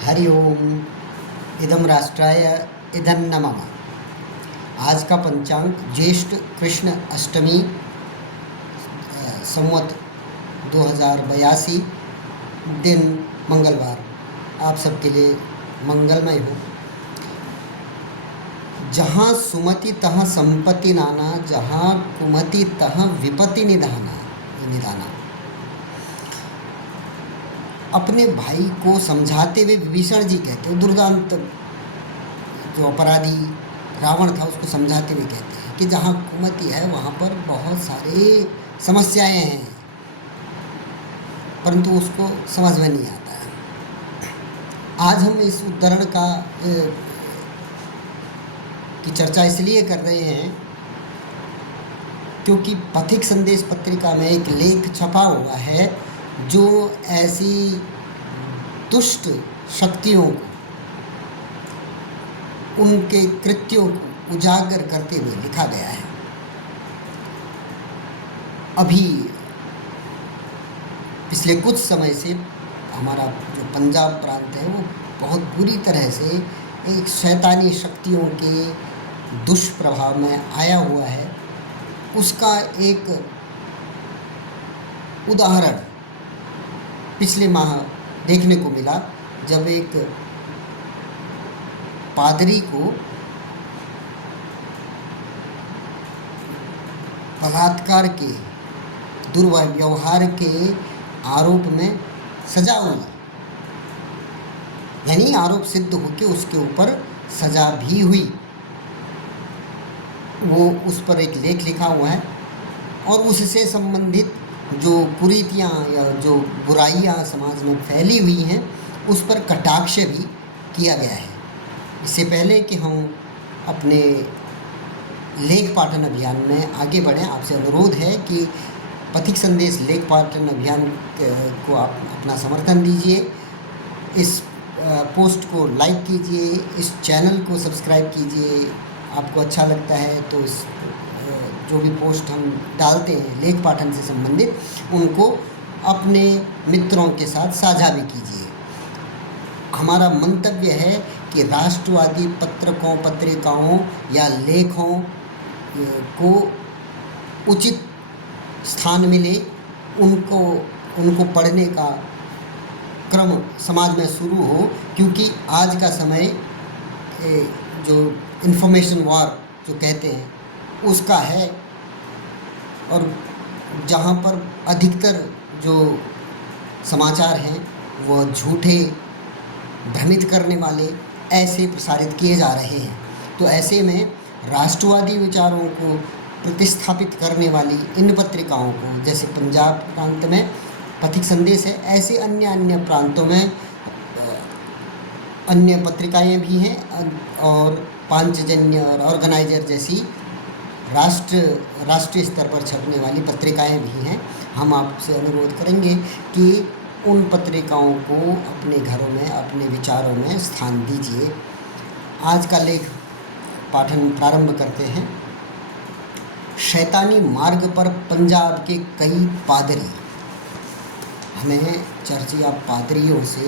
हरि ओम। इदं राष्ट्राय इदं नमः। आज का पंचांग ज्येष्ठ कृष्ण अष्टमी संवत 2082 दिन मंगलवार आप सबके लिए मंगलमय हो। जहाँ सुमति तहाँ संपत्ति नाना, जहाँ कुमति तहाँ विपत्ति निधाना। अपने भाई को समझाते हुए विभीषण जी कहते हैं, दुर्दांत जो अपराधी रावण था उसको समझाते हुए कहते हैं कि जहाँ कुमति है वहाँ पर बहुत सारे समस्याएं हैं, परंतु उसको समझ में नहीं आता है। आज हम इस उद्धरण की चर्चा इसलिए कर रहे हैं क्योंकि पथिक संदेश पत्रिका में एक लेख छपा हुआ है जो ऐसी दुष्ट शक्तियों को, उनके कृत्यों को उजागर करते हुए लिखा गया है। अभी पिछले कुछ समय से हमारा जो पंजाब प्रांत है वो बहुत बुरी तरह से एक शैतानी शक्तियों के दुष्प्रभाव में आया हुआ है। उसका एक उदाहरण पिछले माह देखने को मिला, जब एक पादरी को बलात्कार के दुर्व्यवहार के आरोप में सजा हुई, यानी आरोप सिद्ध होकर उसके ऊपर सजा भी हुई। वो उस पर एक लेख लिखा हुआ है और उससे संबंधित जो कुरीतियाँ या जो बुराइयाँ समाज में फैली हुई हैं उस पर कटाक्ष भी किया गया है। इससे पहले कि हम अपने लेख पाठन अभियान में आगे बढ़ें, आपसे अनुरोध है कि पथिक संदेश लेख पाठन अभियान को आप अपना समर्थन दीजिए। इस पोस्ट को लाइक कीजिए, इस चैनल को सब्सक्राइब कीजिए। आपको अच्छा लगता है तो इस जो भी पोस्ट हम डालते हैं लेख पाठन से संबंधित उनको अपने मित्रों के साथ साझा भी कीजिए। हमारा मंतव्य है कि राष्ट्रवादी पत्रकों, पत्रिकाओं या लेखों को उचित स्थान मिले, उनको पढ़ने का क्रम समाज में शुरू हो, क्योंकि आज का समय जो इन्फॉर्मेशन वॉर जो कहते हैं उसका है, और जहाँ पर अधिकतर जो समाचार हैं वो झूठे, भ्रमित करने वाले ऐसे प्रसारित किए जा रहे हैं। तो ऐसे में राष्ट्रवादी विचारों को प्रतिस्थापित करने वाली इन पत्रिकाओं को, जैसे पंजाब प्रांत में पथिक संदेश है, ऐसे अन्य प्रांतों में अन्य पत्रिकाएं भी हैं और पांचजन्य और ऑर्गेनाइजर जैसी राष्ट्रीय स्तर पर छपने वाली पत्रिकाएं भी हैं। हम आपसे अनुरोध करेंगे कि उन पत्रिकाओं को अपने घरों में, अपने विचारों में स्थान दीजिए। आज का लेख पाठन प्रारंभ करते हैं। शैतानी मार्ग पर पंजाब के कई पादरी। हमें चर्च या पादरियों से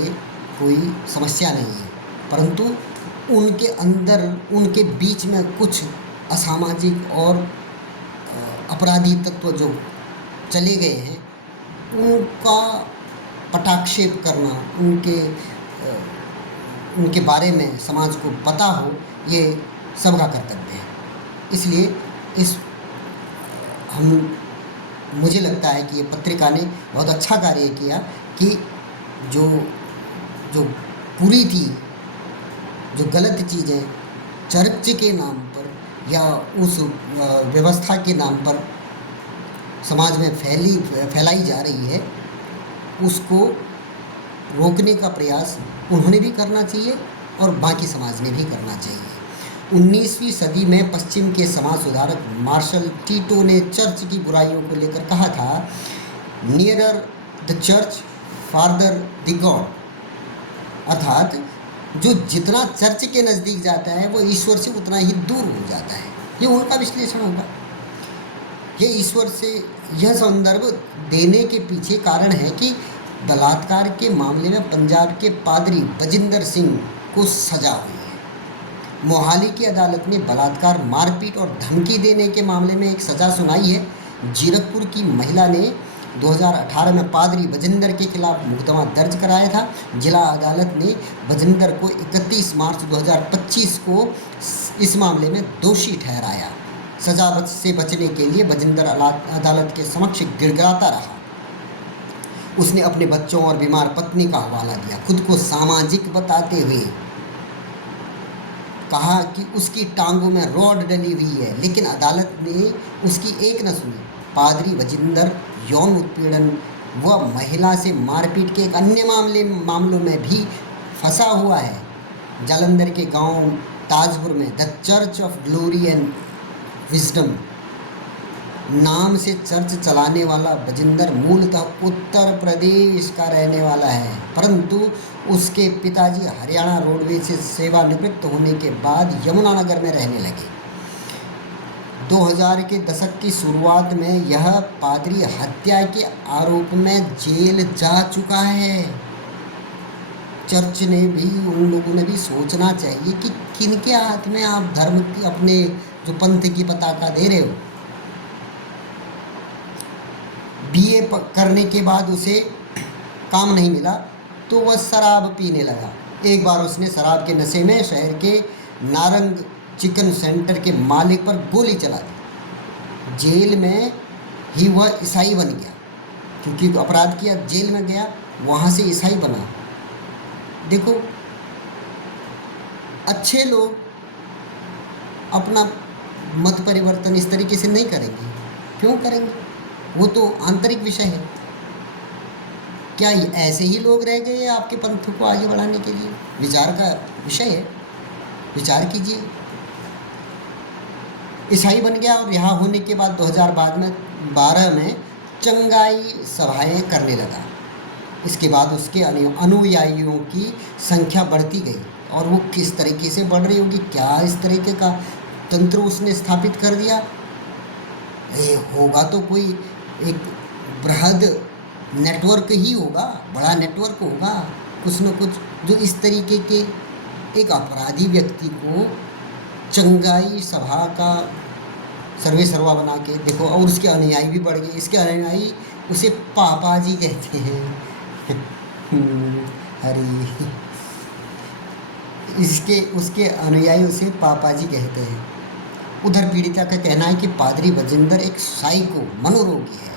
कोई समस्या नहीं है, परंतु उनके अंदर, उनके बीच में कुछ असामाजिक और अपराधी तत्व जो चले गए हैं उनका पटाक्षेप करना, उनके बारे में समाज को पता हो, ये सबका कर्तव्य है। इसलिए मुझे लगता है कि ये पत्रिका ने बहुत अच्छा कार्य किया कि जो पूरी थी, जो गलत चीज़ें चर्च के नाम पर या उस व्यवस्था के नाम पर समाज में फैलाई जा रही है, उसको रोकने का प्रयास उन्होंने भी करना चाहिए और बाकी समाज ने भी करना चाहिए। 19वीं सदी में पश्चिम के समाज सुधारक मार्शल टीटो ने चर्च की बुराइयों को लेकर कहा था, nearer the church farther the God, अर्थात जो जितना चर्च के नज़दीक जाता है वो ईश्वर से उतना ही दूर हो जाता है। ये उनका विश्लेषण होगा। ये ईश्वर से यह संदर्भ देने के पीछे कारण है कि बलात्कार के मामले में पंजाब के पादरी बजिंदर सिंह को सजा हुई है। मोहाली की अदालत ने बलात्कार, मारपीट और धमकी देने के मामले में एक सज़ा सुनाई है। जीरकपुर की महिला ने 2018 में पादरी बजिंदर के खिलाफ मुकदमा दर्ज कराया था। जिला अदालत ने बजिंदर को 31 मार्च 2025 को इस मामले में दोषी ठहराया। सजा से बचने के लिए बजिंदर अदालत के समक्ष गिड़गिड़ाता रहा। उसने अपने बच्चों और बीमार पत्नी का हवाला दिया, खुद को सामाजिक बताते हुए कहा कि उसकी टांगों में रॉड डली हुई है, लेकिन अदालत ने उसकी एक न सुनी। पादरी बजिंदर यौन उत्पीड़न व महिला से मारपीट के एक अन्य मामलों में भी फंसा हुआ है। जालंधर के गांव ताजपुर में the church of glory and wisdom नाम से चर्च चलाने वाला बजिंदर मूलतः उत्तर प्रदेश का रहने वाला है, परंतु उसके पिताजी हरियाणा रोडवेज से सेवानिवृत्त होने के बाद यमुनानगर में रहने लगे। 2000 के दशक की शुरुआत में यह पादरी हत्या के आरोप में जेल जा चुका है। चर्च ने भी, उन लोगों ने भी सोचना चाहिए कि किनके हाथ में आप धर्म की, अपने जो पंथ की पताका दे रहे हो। बीए करने के बाद उसे काम नहीं मिला तो वह शराब पीने लगा। एक बार उसने शराब के नशे में शहर के नारंग चिकन सेंटर के मालिक पर गोली चला दी। जेल में ही वह ईसाई बन गया, क्योंकि अपराध किया, जेल में गया, वहाँ से ईसाई बना। देखो, अच्छे लोग अपना मत परिवर्तन इस तरीके से नहीं करेंगे। क्यों करेंगे? वो तो आंतरिक विषय है। क्या ऐसे ही लोग रह गए आपके पंथ को आगे बढ़ाने के लिए? विचार का विषय है, विचार कीजिए। ईसाई बन गया और रिहा होने के बाद 2012 में चंगाई सभाएं करने लगा। इसके बाद उसके अनुयायियों की संख्या बढ़ती गई, और वो किस तरीके से बढ़ रही होगी, क्या इस तरीके का तंत्र उसने स्थापित कर दिया। होगा तो कोई एक बृहद नेटवर्क ही होगा, बड़ा नेटवर्क होगा, कुछ न कुछ, जो इस तरीके के एक अपराधी व्यक्ति को चंगाई सभा का सर्वे सर्वा बना के देखो। और उसके अनुयायी भी बढ़ गए। इसके अनुयायी उसे पापा जी कहते हैं। हरी, उसके अनुयायी उसे पापा जी कहते हैं। उधर पीड़िता का कहना है कि पादरी बजिंदर एक साइको, मनोरोगी है।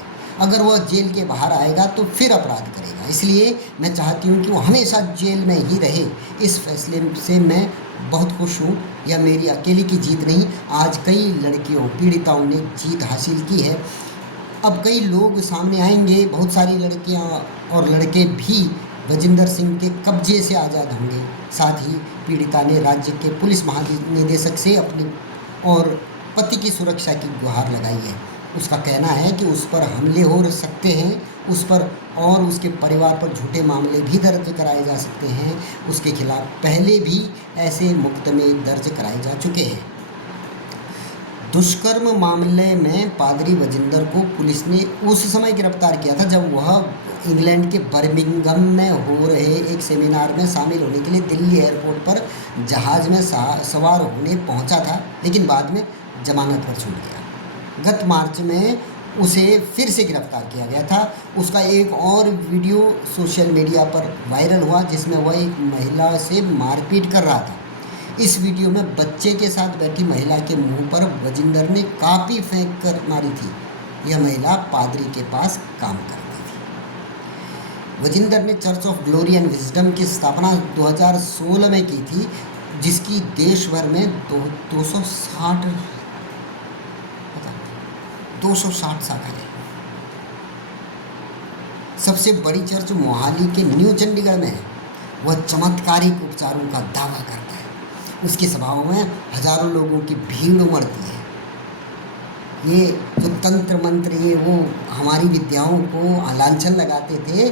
अगर वह जेल के बाहर आएगा तो फिर अपराध करेगा, इसलिए मैं चाहती हूँ कि वो हमेशा जेल में ही रहे। इस फैसले से मैं बहुत खुश हूँ। यह मेरी अकेले की जीत नहीं, आज कई लड़कियों, पीड़िताओं ने जीत हासिल की है। अब कई लोग सामने आएंगे, बहुत सारी लड़कियाँ और लड़के भी बजिंदर सिंह के कब्जे से आज़ाद होंगे। साथ ही पीड़िता ने राज्य के पुलिस महानिदेशक से अपनी और पति की सुरक्षा की गुहार लगाई है। उसका कहना है कि उस पर हमले हो सकते हैं, उस पर और उसके परिवार पर झूठे मामले भी दर्ज कराए जा सकते हैं। उसके खिलाफ पहले भी ऐसे मुकदमे दर्ज कराए जा चुके हैं। दुष्कर्म मामले में पादरी बजिंदर को पुलिस ने उस समय गिरफ्तार किया था जब वह इंग्लैंड के बर्मिंघम में हो रहे एक सेमिनार में शामिल होने के लिए दिल्ली एयरपोर्ट पर जहाज़ में सवार होने पहुंचा था, लेकिन बाद में जमानत पर छूट गया। गत मार्च में उसे फिर से गिरफ्तार किया गया था। उसका एक और वीडियो सोशल मीडिया पर वायरल हुआ जिसमें वह एक महिला से मारपीट कर रहा था। इस वीडियो में बच्चे के साथ बैठी महिला के मुंह पर बजिंदर ने कापी फेंक कर मारी थी। यह महिला पादरी के पास काम करती थी। बजिंदर ने church of glory and wisdom की स्थापना 2016 में की थी, जिसकी देश भर में 260 शाखाएं। सबसे बड़ी चर्च मोहाली के न्यू चंडीगढ़ में है। वह चमत्कारिक उपचारों का दावा करता है। उसकी सभाओं में हजारों लोगों की भीड़ उमड़ती है। ये जो तंत्र मंत्र, ये वो हमारी विद्याओं को लांछन लगाते थे,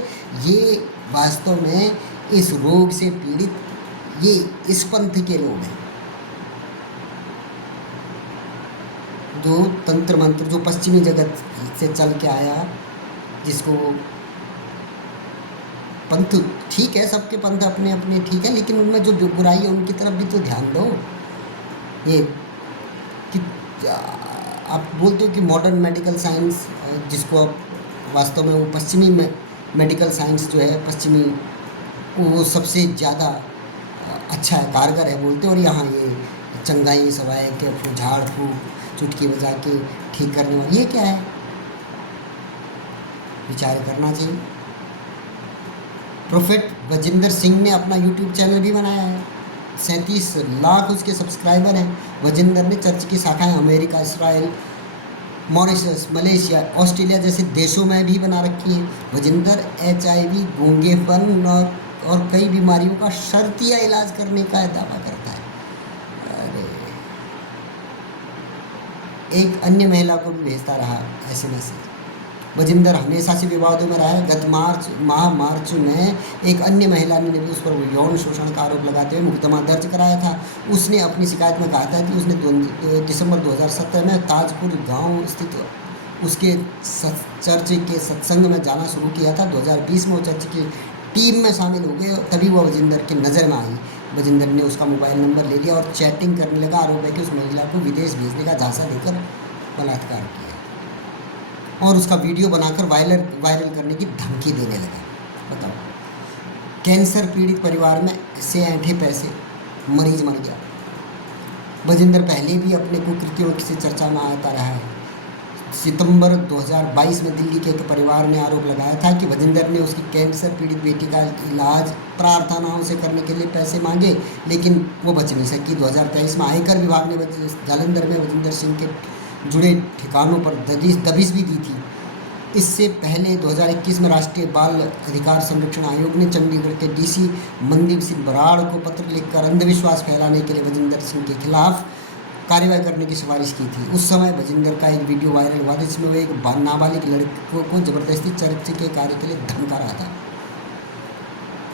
ये वास्तव में इस रोग से पीड़ित ये इस पंथ के लोग हैं। जो तंत्र मंत्र, जो पश्चिमी जगत से चल के आया, जिसको पंथ ठीक है, सबके पंथ अपने अपने ठीक है, लेकिन उनमें जो बुराई है उनकी तरफ भी तो ध्यान दो। ये कि आप बोलते हो कि मॉडर्न मेडिकल साइंस, जिसको आप वास्तव में वो पश्चिमी मेडिकल साइंस जो है पश्चिमी, वो सबसे ज़्यादा अच्छा है, कारगर है बोलते हैं, और यहाँ ये चंगाई सवाए के झाड़ फूक चुटकी बजा के ठीक करने वाली, ये क्या है? विचार करना चाहिए। प्रोफेट वजिंदर सिंह ने अपना यूट्यूब चैनल भी बनाया है, 37 लाख उसके सब्सक्राइबर हैं। वजिंदर ने चर्च की शाखाएं America, Israel, Mauritius, Malaysia, Australia जैसे देशों में भी बना रखी हैं। वजिंदर HIV, गूंगेपन और कई बीमारियों का शर्तिया इलाज करने का दावा करता है। अरे, एक अन्य महिला को भी भेजता रहा SMS। वजिंदर हमेशा से विवादों में रहा है। गत मार्च में एक अन्य महिला ने भी उस पर यौन शोषण का आरोप लगाते हुए मुकदमा दर्ज कराया था। उसने अपनी शिकायत में कहा था कि उसने दिसंबर 2017 में ताजपुर गांव स्थित उसके चर्च के सत्संग में जाना शुरू किया था। 2020 में वो चर्च की टीम में शामिल हो गए, तभी वह वजिंदर की नज़र में आई। वजिंदर ने उसका मोबाइल नंबर ले लिया और चैटिंग करने लगा। आरोप है कि उस महिला को विदेश भेजने का झांसा देकर बलात्कार किया और उसका वीडियो बनाकर वायरल करने की धमकी देने लगा। बताओ, कैंसर पीड़ित परिवार में से ऐंठे पैसे, मरीज मर गया। वजिंदर पहले भी अपने कुकृत्यों से चर्चा में आता रहा है। सितंबर 2022 में दिल्ली के एक परिवार ने आरोप लगाया था कि वजिंदर ने उसकी कैंसर पीड़ित बेटी का इलाज प्रार्थनाओं से करने के लिए पैसे मांगे, लेकिन वो बच नहीं सकी। 2023 में आयकर विभाग ने जालंधर में वजिंदर सिंह के जुड़े ठिकानों पर दबिश भी दी थी। इससे पहले 2021 में राष्ट्रीय बाल अधिकार संरक्षण आयोग ने चंडीगढ़ के DC मनदीप सिंह बराड़ को पत्र लिखकर अंधविश्वास फैलाने के लिए वजिंदर सिंह के खिलाफ कार्रवाई करने की सिफारिश की थी। उस समय वजिंदर का एक वीडियो वायरल हुआ जिसमें वो एक नाबालिग लड़कों को जबरदस्ती चर्च के कार्य के लिए धमका रहा था।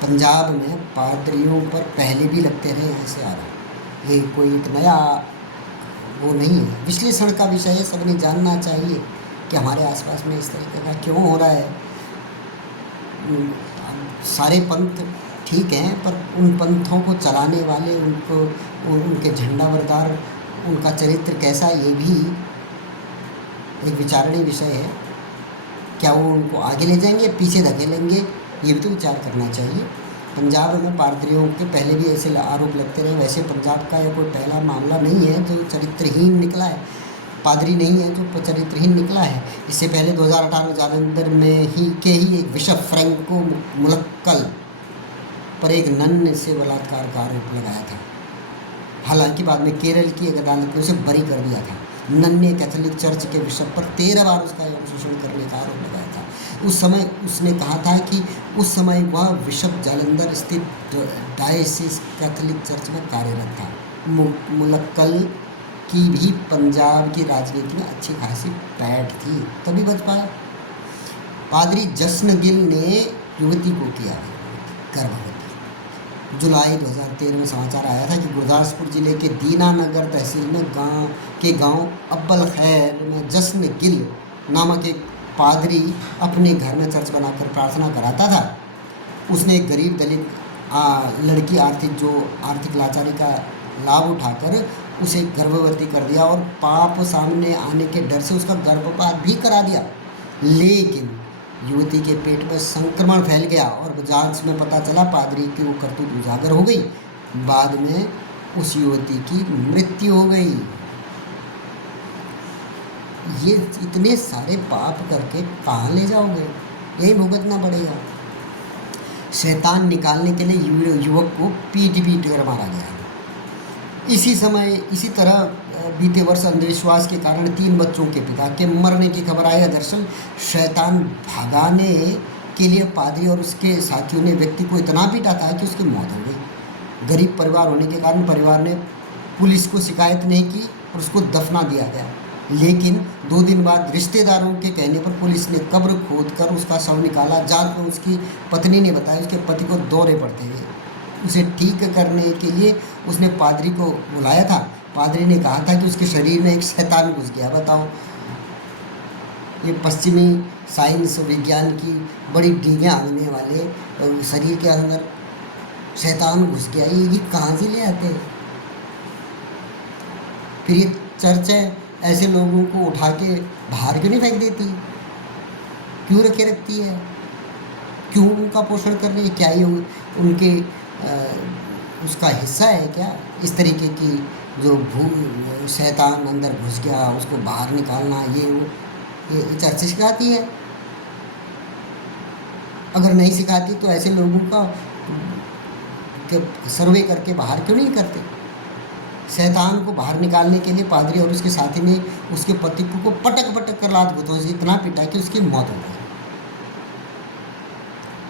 पंजाब में पादरियों पर पहले भी लगते रहे ऐसे आरोप, ये कोई एक नया वो नहीं है। विश्लेषण का विषय है, सबने जानना चाहिए कि हमारे आसपास में इस तरीके का क्यों हो रहा है। सारे पंथ ठीक हैं, पर उन पंथों को चलाने वाले, उनको उनके झंडा बरदार, उनका चरित्र कैसा, ये भी एक विचारणीय विषय है। क्या वो उनको आगे ले जाएंगे, पीछे धकेलेंगे, ये भी तो विचार करना चाहिए। पंजाब में पादरियों के पहले भी ऐसे आरोप लगते रहे। वैसे पंजाब का यह कोई पहला मामला नहीं है जो चरित्रहीन निकला है, पादरी नहीं है जो चरित्रहीन निकला है। इससे पहले 2018 में जालंधर में ही एक बिशप फ्रैंको मुलक्कल पर एक नन से बलात्कार का आरोप लगाया था। हालांकि बाद में केरल की एक अदालत ने उसे बरी कर दिया था। नन ने कैथोलिक चर्च के बिशप पर 13 बार उसका यौन शोषण करने का आरोप लगाया था। उस समय उसने कहा था कि उस समय वह बिशप जालंधर स्थित डायसिस कैथोलिक चर्च में कार्यरत था। मुलक्कल की भी पंजाब की राजनीति में अच्छी खासी पैठ थी, तभी बच पाया। पादरी जश्न गिल ने युवती को किया गर्भवती। जुलाई 2013 में समाचार आया था कि गुरदासपुर जिले के दीनानगर तहसील में गांव अब्बल खैर में जश्न गिल नामक एक पादरी अपने घर में चर्च बनाकर प्रार्थना कराता था। उसने एक गरीब दलित लड़की आर्थिक लाचारी का लाभ उठाकर उसे गर्भवती कर दिया और पाप सामने आने के डर से उसका गर्भपात भी करा दिया। लेकिन युवती के पेट में संक्रमण फैल गया और जांच में पता चला पादरी की वो करतूत उजागर हो गई। बाद में उस युवती की मृत्यु हो गई। ये इतने सारे पाप करके कहाँ ले जाओगे, यही भुगतना पड़ेगा। शैतान निकालने के लिए युवक को पीट कर मारा गया। इसी तरह बीते वर्ष अंधविश्वास के कारण 3 बच्चों के पिता के मरने की खबर आई है। दरअसल शैतान भगाने के लिए पादरी और उसके साथियों ने व्यक्ति को इतना पीटा था कि उसकी मौत हो गई। गरीब परिवार होने के कारण परिवार ने पुलिस को शिकायत नहीं की और उसको दफना दिया गया। लेकिन 2 दिन बाद रिश्तेदारों के कहने पर पुलिस ने कब्र खोदकर उसका शव निकाला। जांच में उसकी पत्नी ने बताया उसके पति को दौरे पड़ते हुए। उसे ठीक करने के लिए उसने पादरी को बुलाया था। पादरी ने कहा था कि उसके शरीर में एक शैतान घुस गया। बताओ, ये पश्चिमी साइंस विज्ञान की बड़ी डींगें आने वाले और शरीर के अंदर शैतान घुस गया, ये कहाँ से ले आते हैं? फिर ये चर्च है, ऐसे लोगों को उठा के बाहर क्यों नहीं फेंक देती? क्यों रखती है? क्यों उनका पोषण कर रही है? क्या ये उनके उसका हिस्सा है क्या? इस तरीके की जो शैतान अंदर घुस गया उसको बाहर निकालना, ये चर्च सिखाती है। अगर नहीं सिखाती तो ऐसे लोगों का सर्वे करके बाहर क्यों नहीं करते? शैतान को बाहर निकालने के लिए पादरी और उसके साथी ने उसके पति को पटक पटक कर लात घुतों से इतना पिटा कि उसकी मौत हो गई।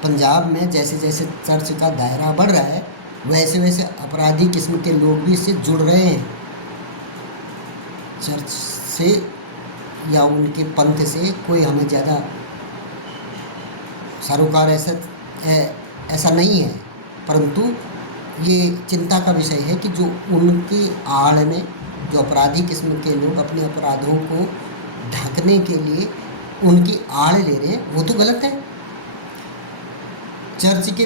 पंजाब में जैसे जैसे चर्च का दायरा बढ़ रहा है वैसे वैसे अपराधी किस्म के लोग भी इससे जुड़ रहे हैं। चर्च से या उनके पंथ से कोई हमें ज़्यादा सरोकार ऐसा नहीं है, परंतु ये चिंता का विषय है कि जो उनकी आड़ में जो अपराधी किस्म के लोग अपने अपराधों को ढकने के लिए उनकी आड़ ले रहे हैं, वो तो गलत है। चर्च के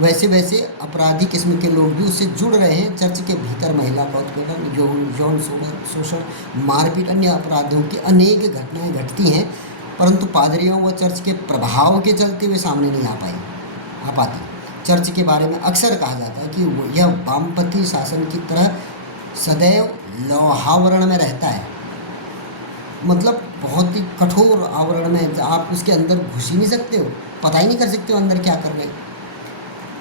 वैसे वैसे अपराधी किस्म के लोग भी उससे जुड़ रहे हैं। चर्च के भीतर महिला का उत्पीड़न, यौन शोषण, मारपीट, अन्य अपराधों की अनेक घटनाएं घटती हैं, परंतु पादरियों व चर्च के प्रभाव के चलते वे सामने नहीं आ पाती। चर्च के बारे में अक्सर कहा जाता है कि यह वामपंथी शासन की तरह सदैव लौहावरण में रहता है, मतलब बहुत ही कठोर आवरण में, आप उसके अंदर घुस ही नहीं सकते हो, पता ही नहीं कर सकते हो अंदर क्या कर रहे हैं।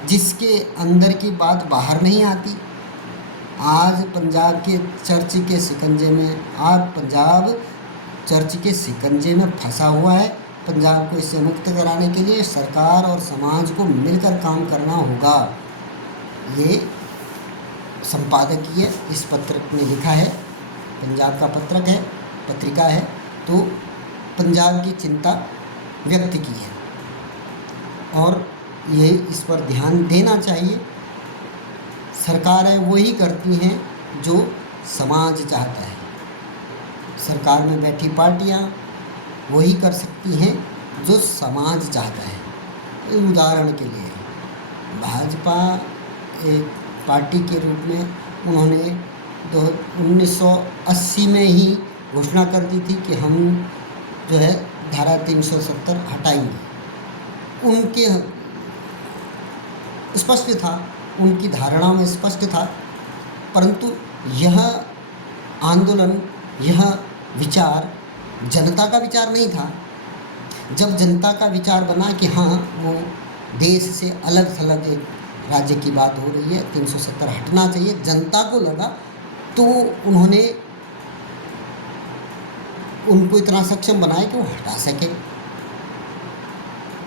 जिसके अंदर की बात बाहर नहीं आती। आज पंजाब के चर्च के शिकंजे में, आज पंजाब चर्च के शिकंजे में फंसा हुआ है। पंजाब को इससे मुक्त कराने के लिए सरकार और समाज को मिलकर काम करना होगा। ये संपादकीय इस पत्र में लिखा है, पंजाब का पत्रिका है, तो पंजाब की चिंता व्यक्त की है और ये इस पर ध्यान देना चाहिए। सरकारें वही करती हैं जो समाज चाहता है। सरकार में बैठी पार्टियां वही कर सकती हैं जो समाज चाहता है। उदाहरण के लिए भाजपा एक पार्टी के रूप में उन्होंने 1980 में ही घोषणा कर दी थी कि हम जो है धारा 370 हटाएंगे। उनके स्पष्ट था, उनकी धारणा में स्पष्ट था, परंतु यह आंदोलन, यह विचार जनता का विचार नहीं था। जब जनता का विचार बना कि हाँ वो देश से अलग थलग एक राज्य की बात हो रही है, 370 हटना चाहिए, जनता को लगा, तो उन्होंने उनको इतना सक्षम बनाया कि वो हटा सके।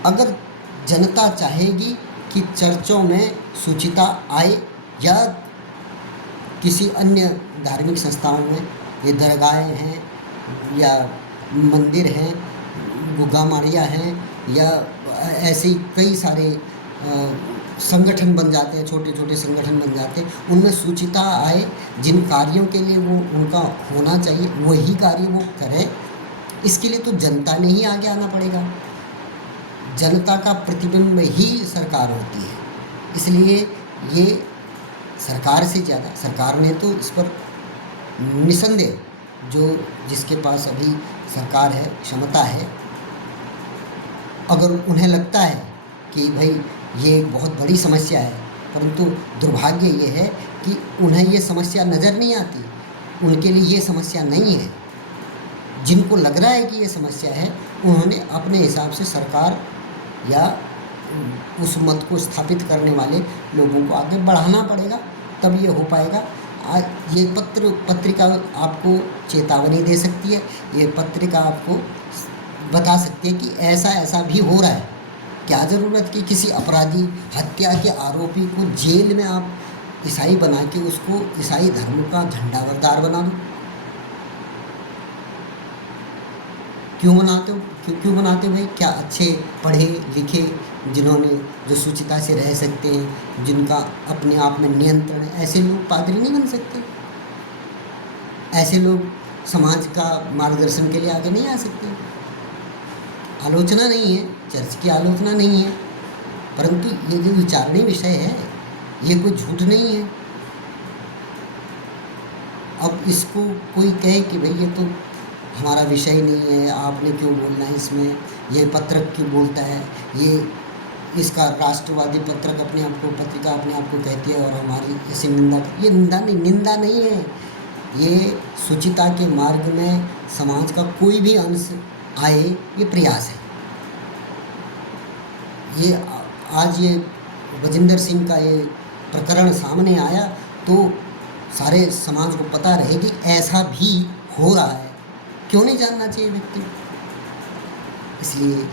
अगर जनता चाहेगी कि चर्चों में शुचिता आए या किसी अन्य धार्मिक संस्थाओं में, ये दरगाहें हैं या मंदिर हैं, गुग्गा मारिया हैं या ऐसे ही कई सारे संगठन बन जाते हैं, छोटे छोटे संगठन बन जाते हैं, उनमें शुचिता आए, जिन कार्यों के लिए वो उनका होना चाहिए वही कार्य वो करें। इसके लिए तो जनता ने ही आगे आना पड़ेगा। जनता का प्रतिबिंब ही सरकार होती है। इसलिए ये सरकार से ज़्यादा, सरकार ने तो इस पर निसंदेह जिसके पास अभी सरकार है, क्षमता है, अगर उन्हें लगता है कि भाई ये बहुत बड़ी समस्या है, परंतु दुर्भाग्य ये है कि उन्हें ये समस्या नज़र नहीं आती, उनके लिए ये समस्या नहीं है। जिनको लग रहा है कि ये समस्या है, उन्होंने अपने हिसाब से सरकार या उस मत को स्थापित करने वाले लोगों को आगे बढ़ाना पड़ेगा, तब ये हो पाएगा। आज ये पत्रिका आपको चेतावनी दे सकती है, ये पत्रिका आपको बता सकती है कि ऐसा ऐसा भी हो रहा है। क्या ज़रूरत कि किसी अपराधी, हत्या के आरोपी को जेल में आप ईसाई बना के उसको ईसाई धर्म का झंडावरदार बना दो? क्यों बनाते हो? क्यों बनाते हो भाई? क्या अच्छे पढ़े लिखे, जिन्होंने जो शुचिता से रह सकते हैं, जिनका अपने आप में नियंत्रण है, ऐसे लोग पादरी नहीं बन सकते? ऐसे लोग समाज का मार्गदर्शन के लिए आगे नहीं आ सकते? आलोचना नहीं है, चर्च की आलोचना नहीं है, परंतु ये जो विचारणीय विषय है ये कोई झूठ नहीं है। अब इसको कोई कहे कि भाई ये तो हमारा विषय नहीं है, आपने क्यों बोलना है इसमें, ये पत्रक क्यों बोलता है, ये इसका राष्ट्रवादी पत्रक अपने आप को, पत्रिका अपने आप को कहती है और हमारी ऐसी निंदा, ये निंदा नहीं है। ये शुचिता के मार्ग में समाज का कोई भी अंश आए, ये प्रयास है। ये आज ये गजेंद्र सिंह का ये प्रकरण सामने आया तो सारे समाज को पता रहे कि ऐसा भी हो रहा है। क्यों नहीं जानना चाहिए व्यक्ति? इसलिए